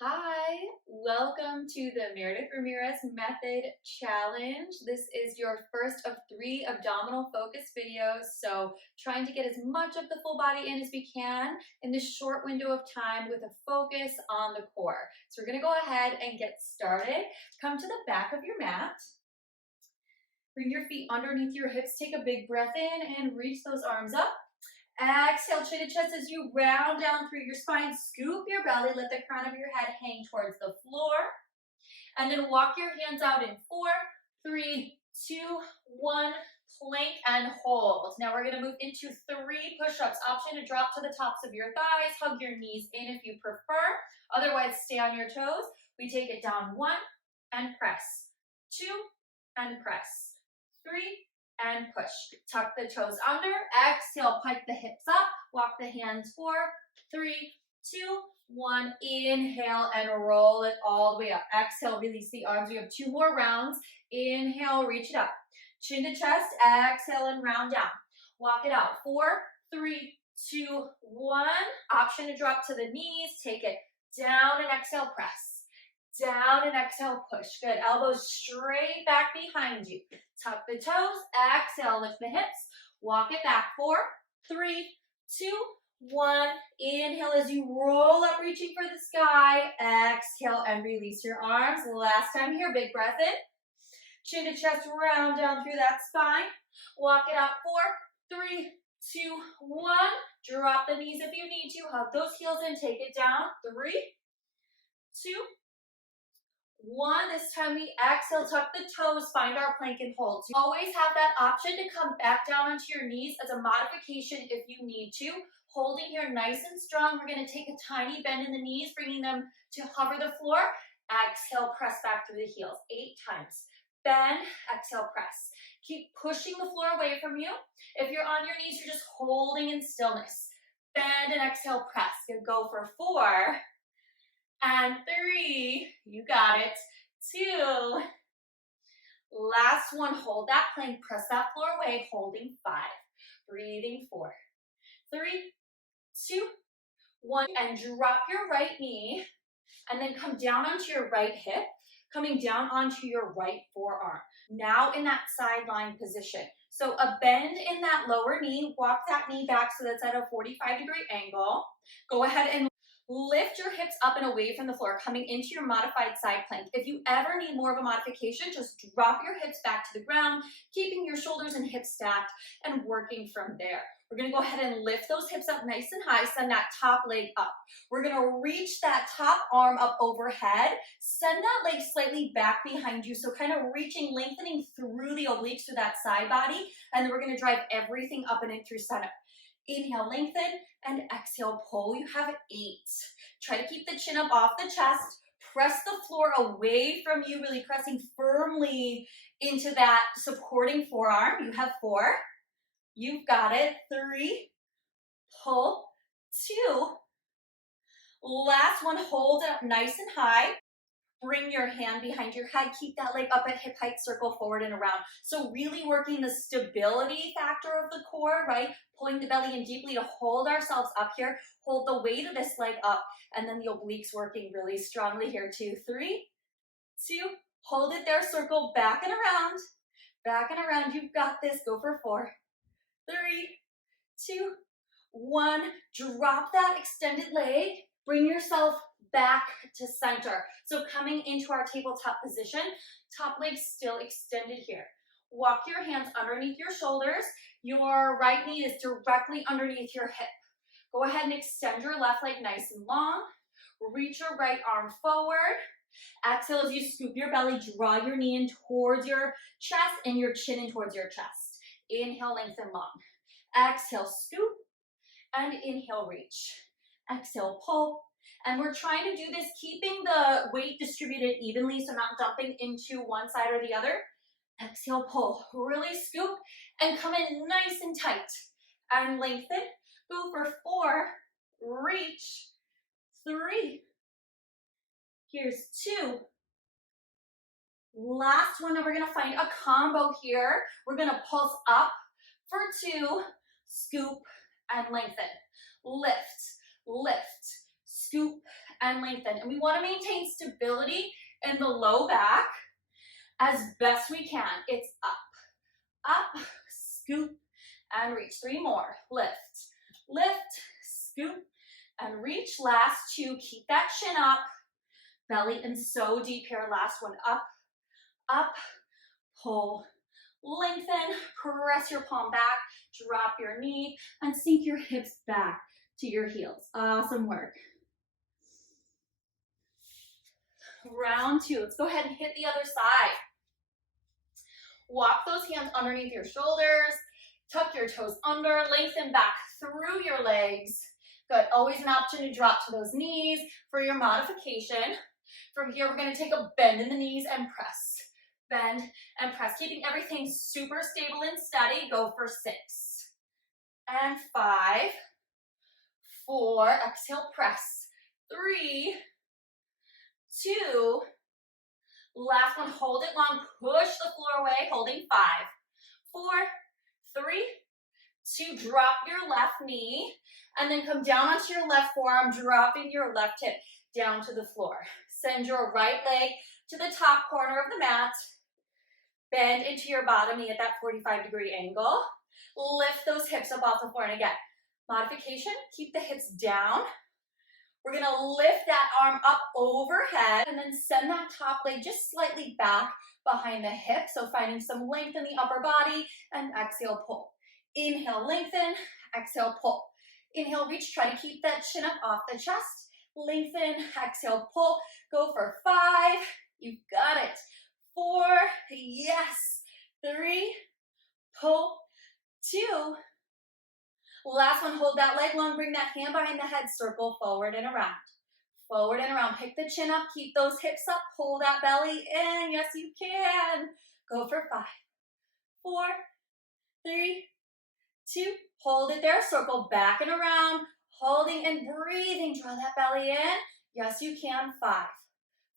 Hi, welcome to the Meredith Ramirez Method Challenge. This is your first of 3 abdominal focus videos, so trying to get as much of the full body in as we can in this short window of time with a focus on the core. So we're going to go ahead and get started. Come to the back of your mat. Bring your feet underneath your hips. Take a big breath in and reach those arms up. Exhale, chin to chest as you round down through your spine. Scoop your belly. Let the crown of your head hang towards the floor. And then walk your hands out in 4, 3, 2, 1. Plank and hold. Now we're going to move into 3 push-ups. Option to drop to the tops of your thighs. Hug your knees in if you prefer. Otherwise, stay on your toes. We take it down 1 and press. 2 and press. 3 and push. Tuck the toes under. Exhale, pike the hips up. Walk the hands 4, 3, 2, 1. Inhale and roll it all the way up. Exhale, release the arms. We have 2 more rounds. Inhale, reach it up. Chin to chest. Exhale and round down. Walk it out. 4, 3, 2, 1. Option to drop to the knees. Take it down and exhale, press. Down and exhale, push. Good. Elbows straight back behind you. Tuck the toes. Exhale, lift the hips. Walk it back. 4, 3, 2, 1. Inhale as you roll up, reaching for the sky. Exhale and release your arms. Last time here, big breath in. Chin to chest, round down through that spine. Walk it out. 4, 3, 2, 1. Drop the knees if you need to. Hug those heels in. Take it down. 3, 2, 1. This time we exhale, tuck the toes, find our plank and hold. So you always have that option to come back down onto your knees as a modification if you need to. Holding here nice and strong. We're going to take a tiny bend in the knees, bringing them to hover the floor. Exhale, press back through the heels. 8 times. Bend, exhale, press. Keep pushing the floor away from you. If you're on your knees, you're just holding in stillness. Bend and exhale, press. You go for 4 and 3. You got it. 2. Last one. Hold that plank. Press that floor away. Holding 5. Breathing 4, 3, 2, 1. And drop your right knee. And then come down onto your right hip. Coming down onto your right forearm. Now in that sideline position. So a bend in that lower knee. Walk that knee back so that's at a 45-degree angle. Go ahead and lift your hips up and away from the floor, coming into your modified side plank. If you ever need more of a modification, just drop your hips back to the ground, keeping your shoulders and hips stacked and working from there. We're going to go ahead and lift those hips up nice and high. Send that top leg up. We're going to reach that top arm up overhead. Send that leg slightly back behind you. So kind of reaching, lengthening through the obliques through that side body. And then we're going to drive everything up and in through center. Inhale, lengthen, and exhale, pull. You have 8. Try to keep the chin up off the chest. Press the floor away from you, really pressing firmly into that supporting forearm. You have 4. You've got it. 3. Pull. 2. Last one. Hold it up nice and high. Bring your hand behind your head. Keep that leg up at hip height. Circle forward and around. So really working the stability factor of the core, right? Pulling the belly in deeply to hold ourselves up here. Hold the weight of this leg up. And then the obliques working really strongly here. 2, 3, 2. Hold it there. Circle back and around. Back and around. You've got this. Go for 4, 3, 2, 1. Drop that extended leg. Bring yourself back to center. So coming into our tabletop position, top leg still extended here. Walk your hands underneath your shoulders. Your right knee is directly underneath your hip. Go ahead and extend your left leg nice and long. Reach your right arm forward. Exhale as you scoop your belly, draw your knee in towards your chest and your chin in towards your chest. Inhale, lengthen long. Exhale, scoop, and inhale, reach. Exhale, pull. And we're trying to do this keeping the weight distributed evenly, so not dumping into one side or the other. Exhale, pull. Really scoop and come in nice and tight. And lengthen. Go for 4. Reach. 3. Here's 2. Last one, and we're going to find a combo here. We're going to pulse up for 2. Scoop and lengthen. Lift, lift, scoop and lengthen. And we want to maintain stability in the low back as best we can. It's up, scoop, and reach. 3 more. Lift, scoop, and reach. Last 2. Keep that chin up. Belly in so deep here. Last one. Up, pull, lengthen, press your palm back, drop your knee, and sink your hips back to your heels. Awesome work. Round 2. Let's go ahead and hit the other side. Walk those hands underneath your shoulders. Tuck your toes under. Lengthen back through your legs. Good. Always an option to drop to those knees for your modification. From here, we're going to take a bend in the knees and press. Bend and press. Keeping everything super stable and steady. Go for 6. And 5. 4. Exhale, press. 3. 2. Last one, hold it long, push the floor away, holding 5, 4, 3, 2, drop your left knee, and then come down onto your left forearm, dropping your left hip down to the floor. Send your right leg to the top corner of the mat, bend into your bottom knee at that 45-degree angle, lift those hips up off the floor, and again, modification, keep the hips down. We're going to lift that arm up overhead and then send that top leg just slightly back behind the hip. So finding some length in the upper body, and exhale, pull. Inhale, lengthen. Exhale, pull. Inhale, reach. Try to keep that chin up off the chest. Lengthen. Exhale, pull. Go for 5. You've got it. 4. Yes. 3. Pull. 2. Last one, hold that leg long, bring that hand behind the head, circle forward and around. Forward and around, pick the chin up, keep those hips up, pull that belly in, yes you can. Go for 5, 4, 3, 2, hold it there, circle back and around, holding and breathing, draw that belly in, yes you can. 5,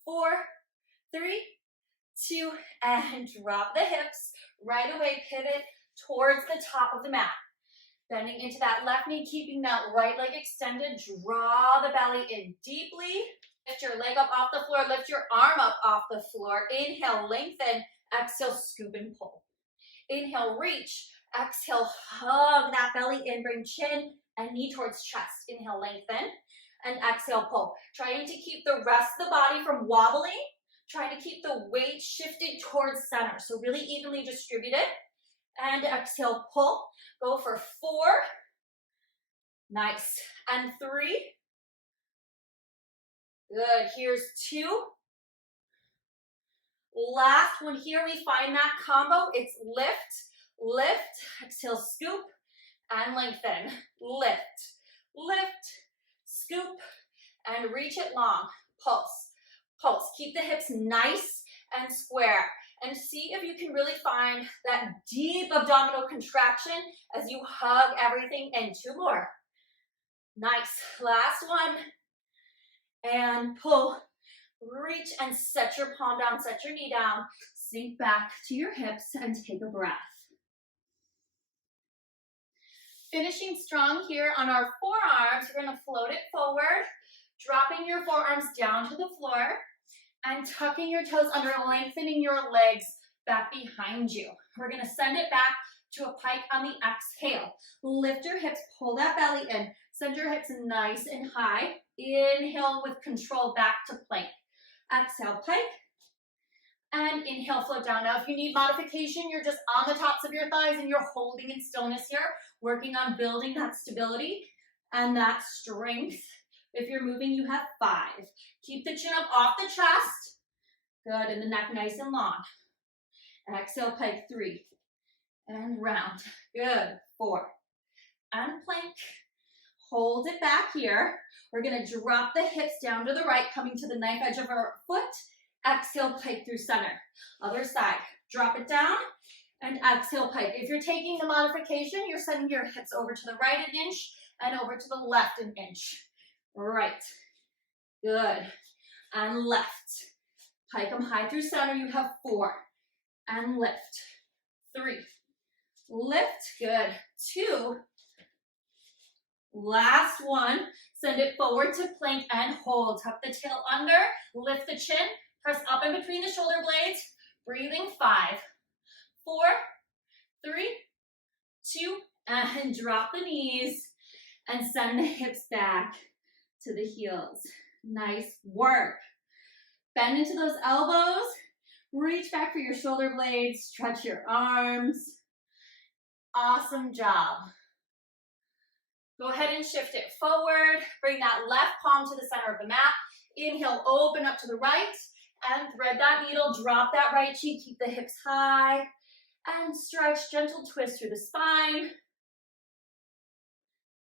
4, 3, 2, and drop the hips, right away pivot towards the top of the mat. Bending into that left knee, keeping that right leg extended. Draw the belly in deeply. Lift your leg up off the floor. Lift your arm up off the floor. Inhale, lengthen. Exhale, scoop and pull. Inhale, reach. Exhale, hug that belly in. Bring chin and knee towards chest. Inhale, lengthen. And exhale, pull. Trying to keep the rest of the body from wobbling. Trying to keep the weight shifted towards center. So really evenly distributed. And exhale, pull. Go for 4. Nice. And 3. Good. Here's 2. Last one here. We find that combo. It's lift, lift. Exhale, scoop, and lengthen. Lift, lift, scoop, and reach it long. Pulse, pulse. Keep the hips nice and square. And see if you can really find that deep abdominal contraction as you hug everything in. 2 more. Nice. Last one. And pull. Reach and set your palm down, set your knee down. Sink back to your hips and take a breath. Finishing strong here on our forearms. We're going to float it forward, dropping your forearms down to the floor. And tucking your toes under, lengthening your legs back behind you. We're going to send it back to a pike on the exhale. Lift your hips, pull that belly in. Send your hips nice and high. Inhale with control back to plank. Exhale, pike. And inhale, float down. Now, if you need modification, you're just on the tops of your thighs and you're holding in stillness here, working on building that stability and that strength. If you're moving, you have 5. Keep the chin up off the chest. Good, and the neck nice and long. Exhale, pike. 3. And round. Good. 4. And plank. Hold it back here. We're going to drop the hips down to the right, coming to the knife edge of our foot. Exhale, pike through center. Other side. Drop it down. And exhale, pike. If you're taking the modification, you're sending your hips over to the right an inch and over to the left an inch. Right. Good. And left. Pike them high through center. You have 4. And lift. 3. Lift. Good. 2. Last one. Send it forward to plank and hold. Tuck the tail under, lift the chin, press up in between the shoulder blades. Breathing, 5, 4, 3, 2, and drop the knees and send the hips back to the heels. Nice work. Bend into those elbows. Reach back for your shoulder blades. Stretch your arms. Awesome job. Go ahead and shift it forward. Bring that left palm to the center of the mat. Inhale, open up to the right and thread that needle. Drop that right cheek. Keep the hips high and stretch. Gentle twist through the spine.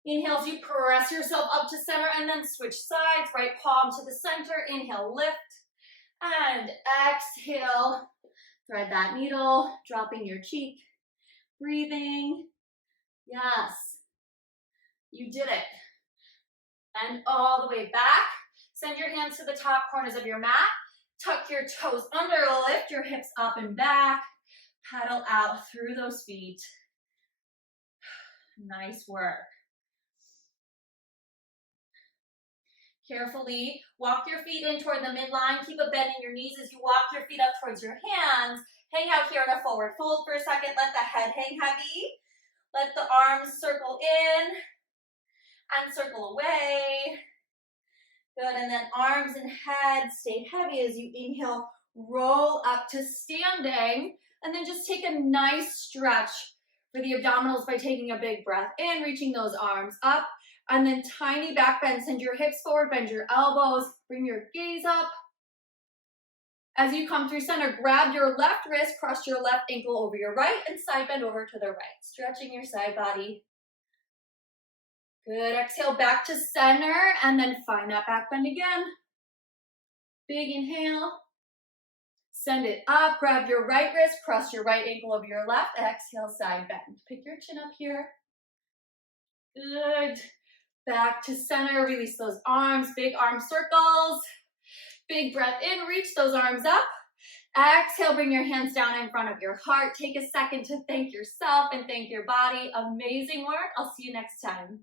Inhale as you press yourself up to center and then switch sides. Right palm to the center. Inhale, lift. And exhale. Thread that needle. Dropping your cheek. Breathing. Yes. You did it. And all the way back. Send your hands to the top corners of your mat. Tuck your toes under, lift your hips up and back. Paddle out through those feet. Nice work. Carefully walk your feet in toward the midline. Keep a bend in your knees as you walk your feet up towards your hands. Hang out here in a forward fold for a second. Let the head hang heavy. Let the arms circle in and circle away. Good, and then arms and head stay heavy as you inhale, roll up to standing, and then just take a nice stretch for the abdominals by taking a big breath in, reaching those arms up, and then tiny back bend. Send your hips forward, bend your elbows, bring your gaze up. As you come through center, grab your left wrist, cross your left ankle over your right, and side bend over to the right, stretching your side body. Good, exhale back to center, and then find that back bend again. Big inhale. Send it up, grab your right wrist, cross your right ankle over your left, exhale, side bend. Pick your chin up here. Good. Back to center, release those arms, big arm circles. Big breath in, reach those arms up. Exhale, bring your hands down in front of your heart. Take a second to thank yourself and thank your body. Amazing work. I'll see you next time.